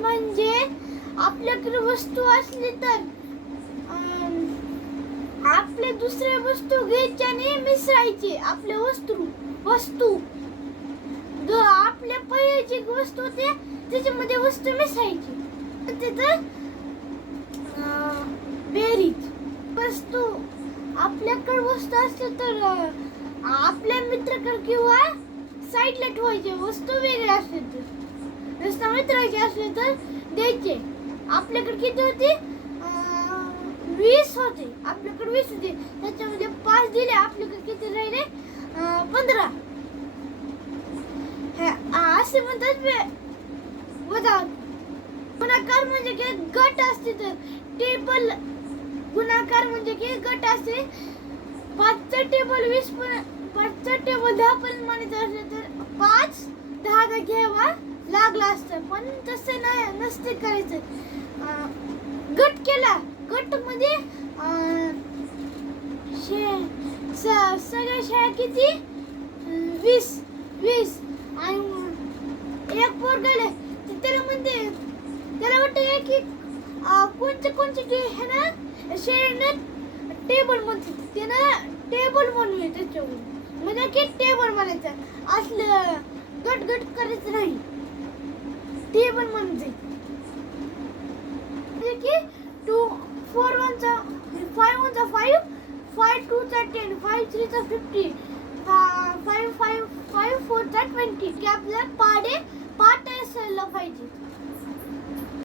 म्हणजे आपल्याकडे वस्तू असली तर आपले दुसरे वस्तू घ्यायचे आणि मिसळायचे. आपले वस्तू वस्तू. जो आपल्या पहिल्याची वस्तू होते त्याच्यामध्ये वस्तू मिसळायची. तिथं बेरीज. वस्तू आपल्याकडे वस्तू असली तर आपल्या मित्राकडे किंवा साईडला ठेवायचे. वस्तू वेगळ्या असले तर मित्राचे असले तर द्यायचे. आपल्याकडे किती होते? वीस होते. आपल्याकडे वीस होते. त्याच्यामध्ये पाच दिले आपल्याकडे किती राहिले? पंधरा. हे, असे म्हणतात वजा गुणाकार म्हणजे की गट असते तर. टेबल गुणाकार म्हणजे की गट असते. पाचचं टेबल वीस पण पाचचं टेबल दहा पण म्हणायचं असलं तर पाच दहा घ्यावा. लागला असतं पण तसं नाही नसते करायचं. गट केला. गटमध्ये सगळ्या शाळा किती? वीस वीस. आणि एक पोर गेले त्याला म्हणते त्याला वाटतं काय की कोणते कोणते ते हे ना शेळीने टेबल म्हणते त्यानं टेबल म्हणूया त्याच्यावर म्हणजे की टेबल म्हणायचं. असलं गट गट करायचं नाही. टेबल म्हणजे म्हणजे की टू फोर वनचा फाईव्ह वनचा फाईव्ह फाय टूचा टेन फाईव्ह थ्रीचा फिफ्टी फाईव्ह फाईव्ह फाईव्ह फोरचा ट्वेंटी की आपल्याला पाडे पाठ असायला पाहिजे.